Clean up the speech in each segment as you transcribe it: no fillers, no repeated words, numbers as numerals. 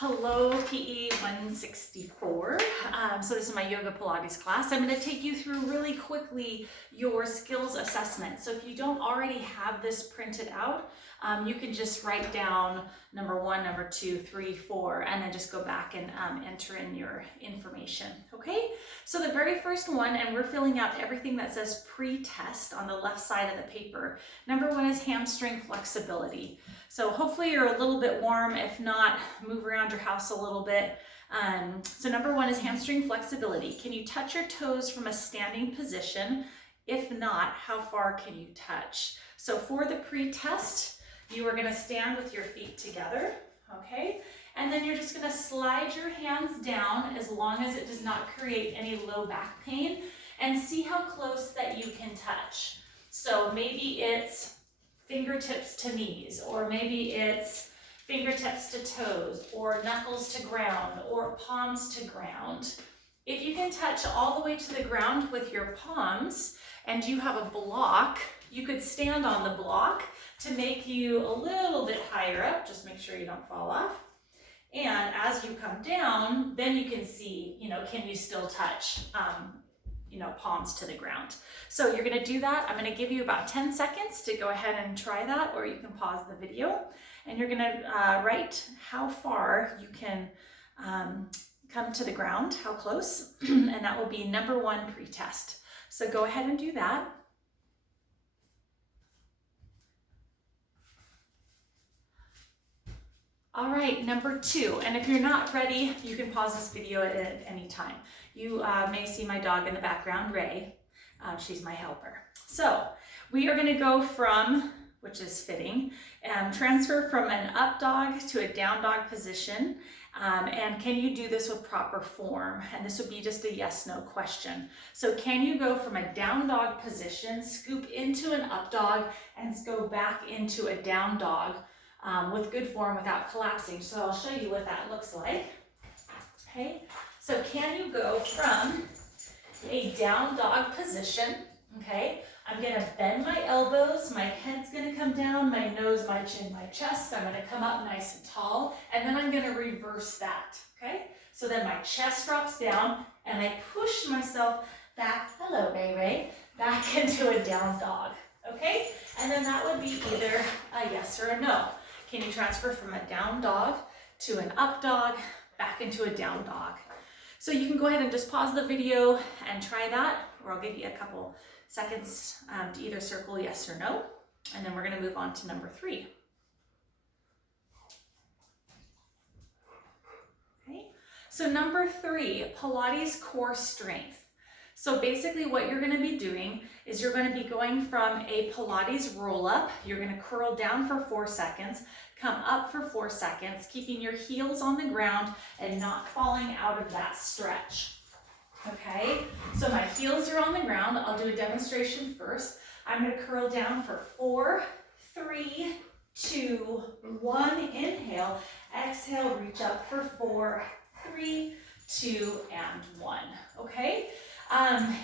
Hello, PE 164. So this is my yoga Pilates class. I'm going to take you through really quickly your skills assessment. So if you don't already have this printed out, you can just write down number 1, number 2, 3, 4, and then just go back and enter in your information. Okay, so the very first one, and we're filling out everything that says pre-test on the left side of the paper. Number 1 is hamstring flexibility. So hopefully you're a little bit warm. If not, move around your house a little bit. So number 1 is hamstring flexibility. Can you touch your toes from a standing position? If not, how far can you touch? So for the pre-test, you are going to stand with your feet together, okay? And then you're just going to slide your hands down as long as it does not create any low back pain, and see how close that you can touch. So maybe it's fingertips to knees, or maybe it's fingertips to toes, or knuckles to ground, or palms to ground. If you can touch all the way to the ground with your palms and you have a block, you could stand on the block to make you a little bit higher up. Just make sure you don't fall off. And as you come down, then you can see, can you still touch, palms to the ground. So you're going to do that. I'm going to give you about 10 seconds to go ahead and try that, or you can pause the video, and you're going to write how far you can come to the ground, how close, and that will be number 1 pre-test. So go ahead and do that. All right, number 2, and if you're not ready, you can pause this video at any time. You may see my dog in the background, Ray. She's my helper. So we are going to go from, which is fitting, transfer from an up dog to a down dog position. And can you do this with proper form? And this would be just a yes/no question. So can you go from a down dog position, scoop into an up dog, and go back into a down dog with good form without collapsing? So I'll show you what that looks like. Okay, so can you go from a down dog position? Okay, I'm going to bend my elbows, my head's going to come down, my nose, my chin, my chest. I'm going to come up nice and tall, and then I'm going to reverse that. Okay, so then my chest drops down, and I push myself back, hello Ray, back into a down dog. Okay, and then that would be either a yes or a no. Can you transfer from a down dog to an up dog, back into a down dog? So you can go ahead and just pause the video and try that, or I'll give you a couple seconds to either circle yes or no, and then we're going to move on to number 3. Okay, so number 3, Pilates core strength. So basically what you're going to be doing is you're going to be going from a Pilates roll up. You're going to curl down for 4 seconds, come up for 4 seconds, keeping your heels on the ground and not falling out of that stretch. Okay, so my heels are on the ground. I'll do a demonstration first. I'm going to curl down for 4, 3, 2, 1. Inhale, exhale, reach up for 4, 3, 2, and 1. Okay.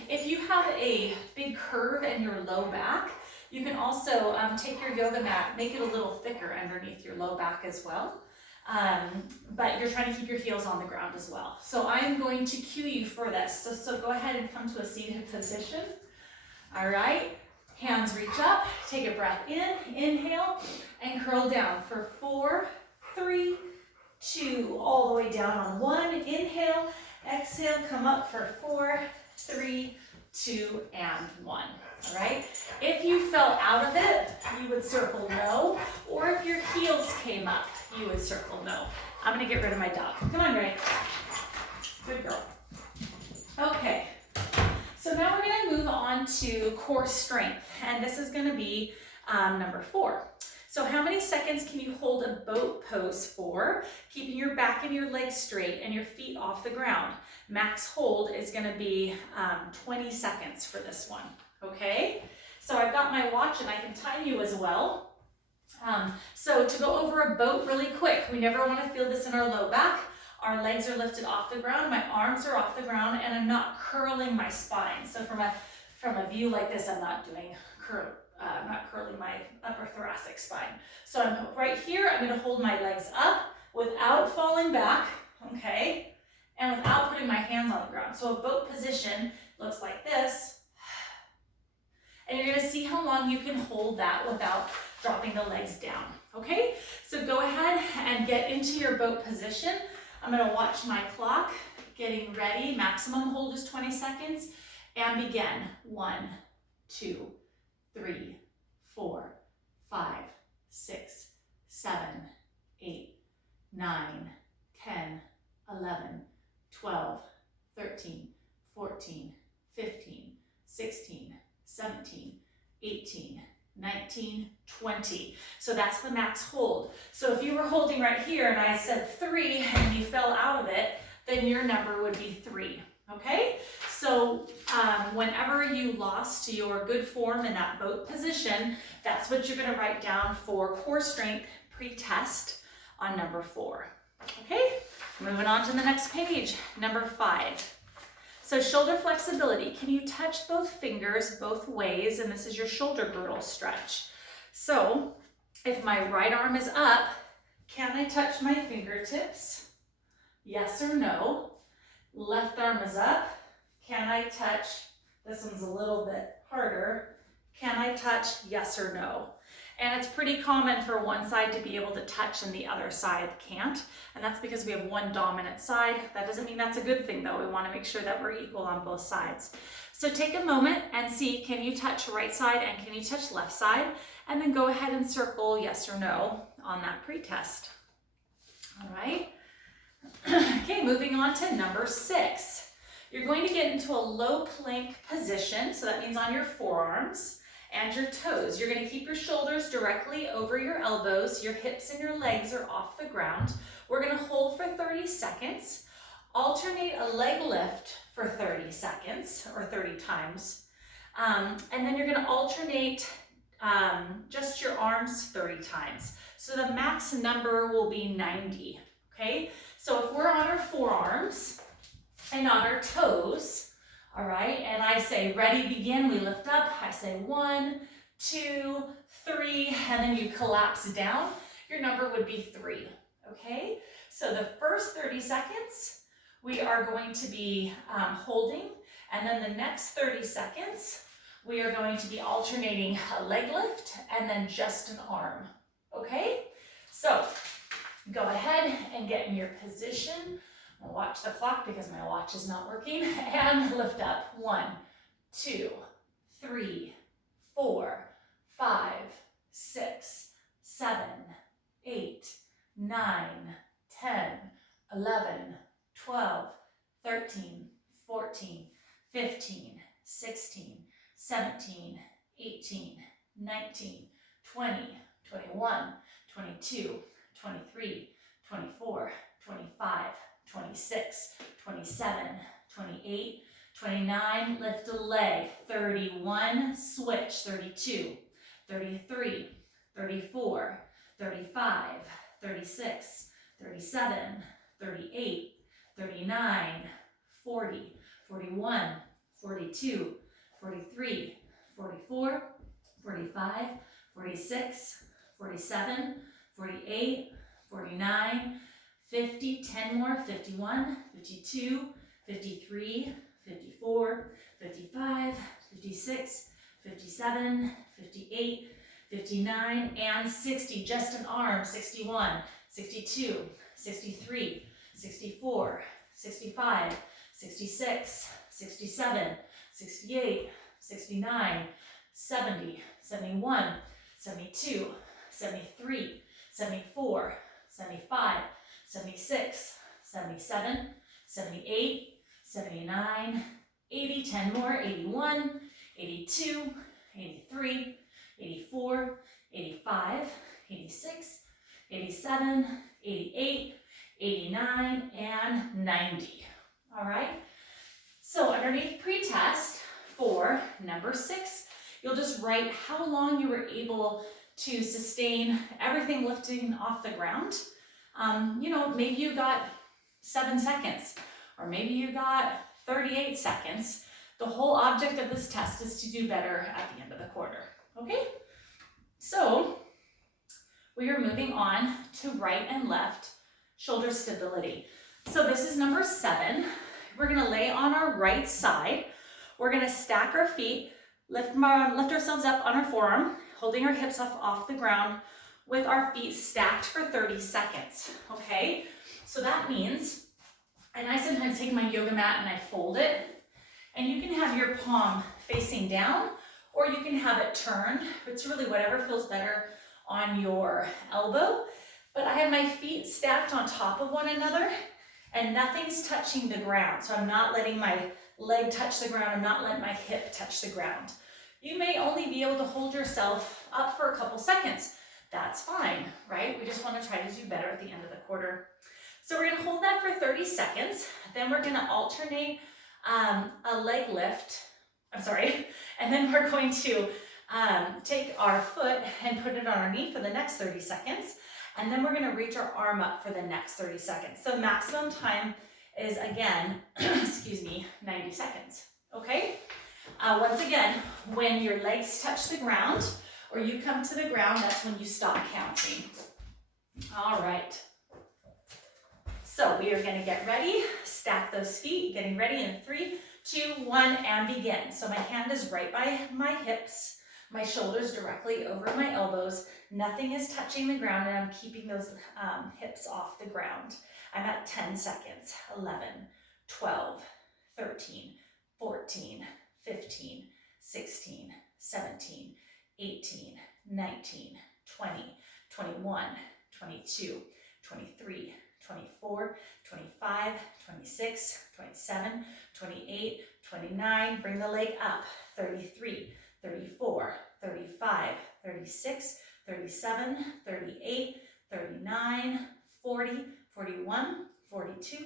If you have a big curve in your low back, you can also take your yoga mat, make it a little thicker underneath your low back as well. But you're trying to keep your heels on the ground as well. So I'm going to cue you for this. So go ahead and come to a seated position. All right, hands reach up, take a breath in, inhale, and curl down for 4, 3, 2, all the way down on 1. Inhale, exhale, come up for 4, 3, 2, and 1. All right. If you fell out of it, you would circle no, or if your heels came up, you would circle no. I'm going to get rid of my dog. Come on, Ray. Good girl. Okay. So now we're going to move on to core strength, and this is going to be number 4. So how many seconds can you hold a boat pose for, keeping your back and your legs straight and your feet off the ground? Max hold is going to be 20 seconds for this one. Okay, so I've got my watch and I can time you as well. So to go over a boat really quick, we never want to feel this in our low back. Our legs are lifted off the ground, my arms are off the ground, and I'm not curling my spine. So from a view like this, I'm not doing I'm not curling my upper thoracic spine. So I'm right here, I'm going to hold my legs up, without falling back, okay, and without putting my hands on the ground. So a boat position looks like this, and you're gonna see how long you can hold that without dropping the legs down, okay? So go ahead and get into your boat position. I'm gonna watch my clock, getting ready. Maximum hold is 20 seconds, and begin. 1, 2, 3, 4, 5, 6, 7, 8, 9, 10, 11, 12, 13, 14, 15, 16, 17, 18, 19, 20. So that's the max hold. So if you were holding right here and I said 3 and you fell out of it, then your number would be 3, okay? So whenever you lost your good form in that boat position, that's what you're gonna write down for core strength pre-test on number 4, okay? Moving on to the next page, number 5. So shoulder flexibility, can you touch both fingers both ways? And this is your shoulder girdle stretch. So if my right arm is up, can I touch my fingertips? Yes or no? Left arm is up, can I touch, this one's a little bit harder, can I touch yes or no? And it's pretty common for one side to be able to touch and the other side can't. And that's because we have one dominant side. That doesn't mean that's a good thing though. We want to make sure that we're equal on both sides. So take a moment and see, can you touch right side and can you touch left side? And then go ahead and circle yes or no on that pre-test. All right. Okay, moving on to number 6. You're going to get into a low plank position. So that means on your forearms and your toes. You're going to keep your shoulders directly over your elbows. Your hips and your legs are off the ground. We're going to hold for 30 seconds. Alternate a leg lift for 30 seconds or 30 times. And then you're going to alternate just your arms 30 times. So the max number will be 90. Okay? So if we're on our forearms and on our toes, all right, and I say, ready, begin, we lift up. I say 1, 2, 3, and then you collapse down. Your number would be 3, okay? So the first 30 seconds, we are going to be holding, and then the next 30 seconds, we are going to be alternating a leg lift and then just an arm, okay? So go ahead and get in your position. I'll watch the clock because my watch is not working, and lift up. 1, 2, 3, 4, 5, 6, 7, 8, 9, 10, 11, 12, 13, 14, 15, 16, 17, 18, 19, 20, 21, 22, 23, 24, 25, 26, 27, 28, 29, lift a leg, 31, switch, 32, 33, 34, 35, 36, 37, 38, 39, 40, 41, 42, 43, 44, 45, 46, 47, 48, 49, 50, 10 more, 51, 52, 53, 54, 55, 56, 57, 58, 59, and 60, just an arm, 61, 62, 63, 64, 65, 66, 67, 68, 69, 70, 71, 72, 73, 74, 75, 76, 77, 78, 79, 80, 10 more, 81, 82, 83, 84, 85, 86, 87, 88, 89, and 90. All right? So underneath pre-test for number 6, you'll just write how long you were able to sustain everything lifting off the ground. Maybe you got 7 seconds, or maybe you got 38 seconds. The whole object of this test is to do better at the end of the quarter, okay? So we are moving on to right and left shoulder stability. So this is number 7. We're gonna lay on our right side. We're gonna stack our feet, lift ourselves up on our forearm, holding our hips off the ground with our feet stacked for 30 seconds, okay? So that means, and I sometimes take my yoga mat and I fold it, and you can have your palm facing down, or you can have it turned. It's really whatever feels better on your elbow. But I have my feet stacked on top of one another, and nothing's touching the ground. So I'm not letting my leg touch the ground. I'm not letting my hip touch the ground. You may only be able to hold yourself up for a couple seconds. That's fine, right? We just want to try to do better at the end of the quarter. So we're going to hold that for 30 seconds. Then we're going to alternate a leg lift. And then we're going to take our foot and put it on our knee for the next 30 seconds. And then we're going to reach our arm up for the next 30 seconds. So maximum time is, again, 90 seconds, okay? Once again, when your legs touch the ground or you come to the ground, that's when you stop counting. All right. So we are going to get ready, stack those feet, getting ready in 3, 2, 1, and begin. So my hand is right by my hips, my shoulders directly over my elbows. Nothing is touching the ground, and I'm keeping those hips off the ground. I'm at 10 seconds, 11, 12, 13, 14, 15, 16, 17, 18, 19, 20, 21, 22, 23, 24, 25, 26, 27, 28, 29, bring the leg up, 33, 34, 35, 36, 37, 38, 39, 40, 41, 42,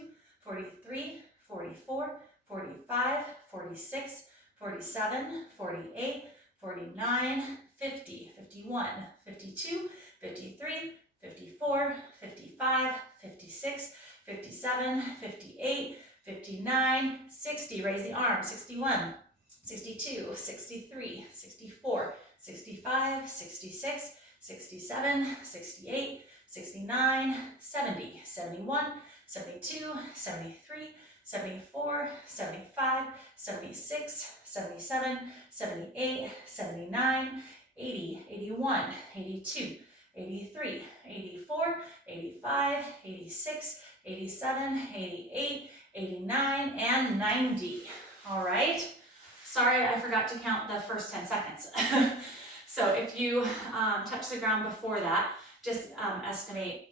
43, 44, 45, 46, 47, 48, 49, 50, 51, 52, 53, 54, 55, 56, 57, 58, 59, 60, raise the arm, 61, 62, 63, 64, 65, 66, 67, 68, 69, 70, 71, 72, 73, 74, 75, 76, 77, 78, 79, 80, 81, 82, 83, 84, 85, 86, 87, 88, 89, and 90. All right. Sorry, I forgot to count the first 10 seconds. So if you touch the ground before that, just estimate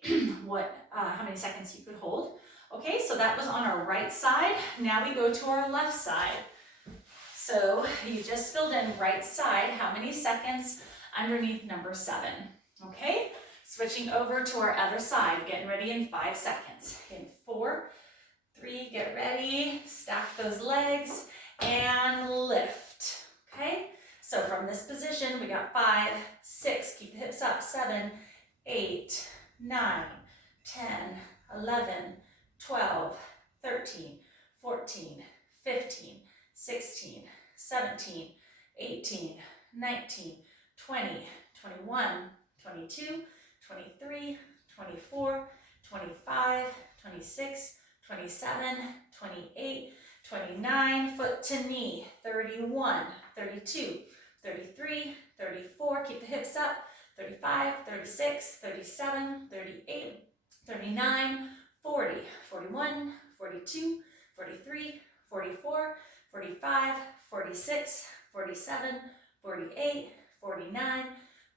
how many seconds you could hold. Okay, so that was on our right side. Now we go to our left side. So you just filled in right side. How many seconds underneath number 7? Okay, switching over to our other side. Getting ready in 5 seconds. In 4, 3, get ready. Stack those legs and lift. Okay, so from this position, we got 5, 6, keep the hips up, 7, 8, 9, 10, 11, 12, 13, 14, 15, 16, 17, 18, 19, 20, 21, 22, 23, 24, 25, 26, 27, 28, 29, foot to knee, 31, 32, 33, 34, keep the hips up, 35, 36, 37, 38, 39, 40, 41, 42, 43, 44, 45, 46, 47, 48, 49,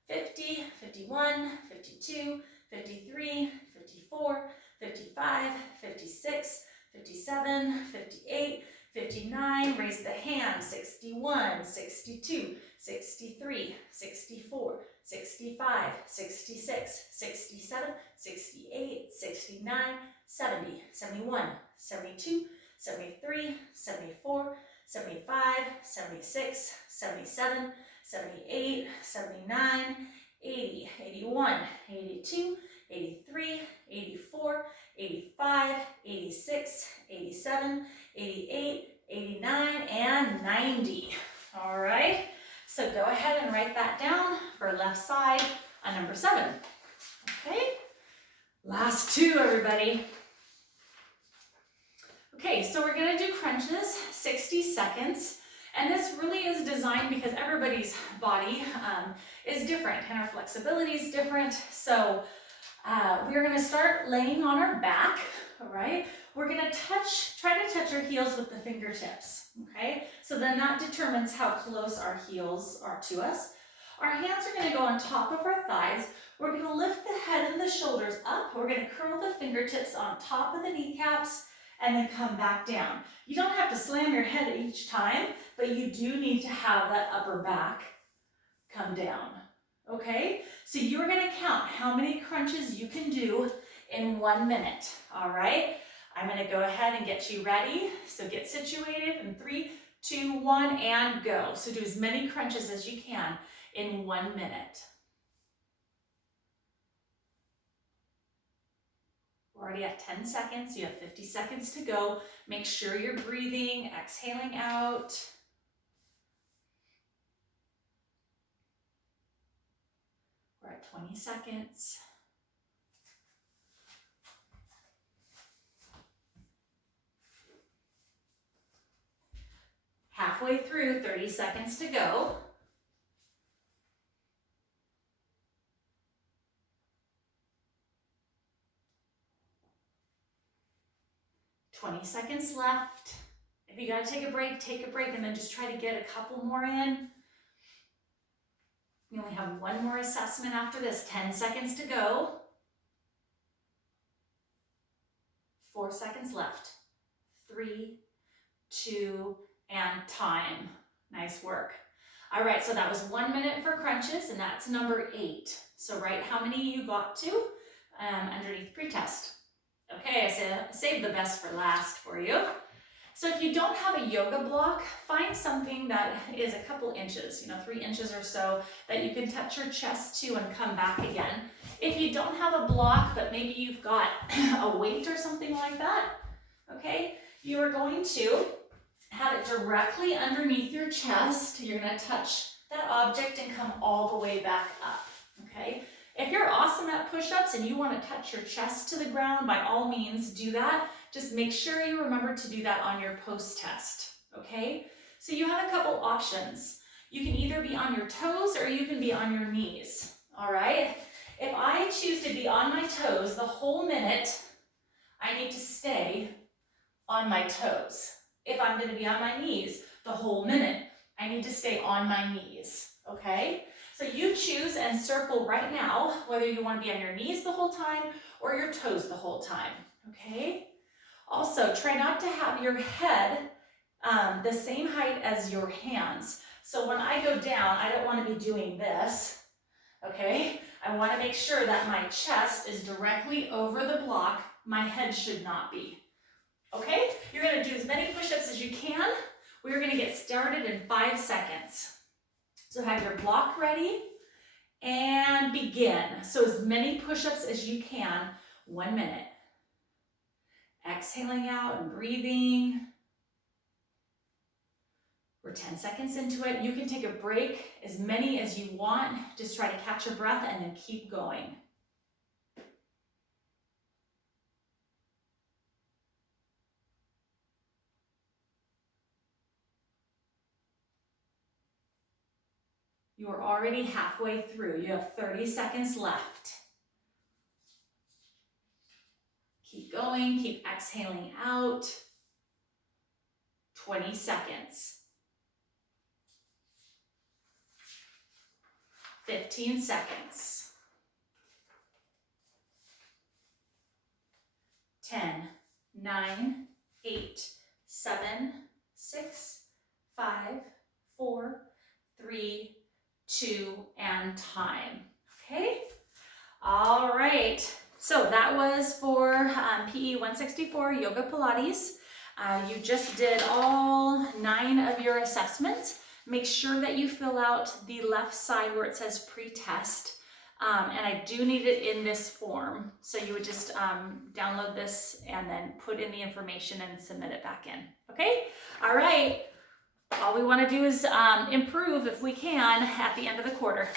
50, 51, 52, 53, 54, 55, 56, 57, 58, 59, raise the hand, 61, 62, 63, 64, 65, 66, 67, 68, 69, 70, 71, 72, 73, 74, 75, 76, 77, 78, 79, 80, 81, 82, 83, 84, 85, 86, 87, 88, 89, and 90. All right, so go ahead and write that down for left side on number 7. Okay, last Last 2, everybody. Okay, so we're gonna do crunches, 60 seconds. And this really is designed because everybody's body is different and our flexibility is different. So we're gonna start laying on our back, all right? We're gonna try to touch our heels with the fingertips, okay? So then that determines how close our heels are to us. Our hands are gonna go on top of our thighs. We're gonna lift the head and the shoulders up. We're gonna curl the fingertips on top of the kneecaps and then come back down. You don't have to slam your head each time, but you do need to have that upper back come down, okay? So you're gonna count how many crunches you can do in 1 minute, all right? I'm gonna go ahead and get you ready. So get situated in 3, 2, 1, and go. So do as many crunches as you can in 1 minute. We're already at 10 seconds. You have 50 seconds to go. Make sure you're breathing, exhaling out. We're at 20 seconds. Halfway through, 30 seconds to go. $20 seconds left. If you gotta take a break, and then just try to get a couple more in. You only have 1 more assessment after this. 10 seconds to go. 4 seconds left. 3, 2, and time. Nice work. All right, so that was 1 minute for crunches, and that's number 8. So write how many you got to underneath pretest. Okay, I saved the best for last for you. So if you don't have a yoga block, find something that is a couple inches, 3 inches or so, that you can touch your chest to and come back again. If you don't have a block, but maybe you've got a weight or something like that, okay, you are going to have it directly underneath your chest. You're gonna touch that object and come all the way back up, okay? If you're awesome at push-ups and you want to touch your chest to the ground, by all means do that. Just make sure you remember to do that on your post-test, okay? So you have a couple options. You can either be on your toes or you can be on your knees, all right? If I choose to be on my toes the whole minute, I need to stay on my toes. If I'm going to be on my knees the whole minute, I need to stay on my knees, okay? So you choose and circle right now whether you want to be on your knees the whole time or your toes the whole time, okay? Also, try not to have your head the same height as your hands. So when I go down, I don't want to be doing this, okay? I want to make sure that my chest is directly over the block. My head should not be, okay? You're going to do as many push-ups as you can. We're going to get started in 5 seconds. So have your block ready and begin. So as many push-ups as you can, 1 minute. Exhaling out and breathing. We're 10 seconds into it. You can take a break, as many as you want. Just try to catch your breath and then keep going. You are already halfway through. You have 30 seconds left. Keep going, keep exhaling out. 20 seconds. 15 seconds. 10, 9, 8, 7, 6, 5, 4, 3, 2, and time. Okay? All right. So that was for PE 164 Yoga Pilates. You just did all 9 of your assessments. Make sure that you fill out the left side where it says pre-test. And I do need it in this form. So you would just download this and then put in the information and submit it back in. Okay? All right. All we want to do is improve if we can at the end of the quarter.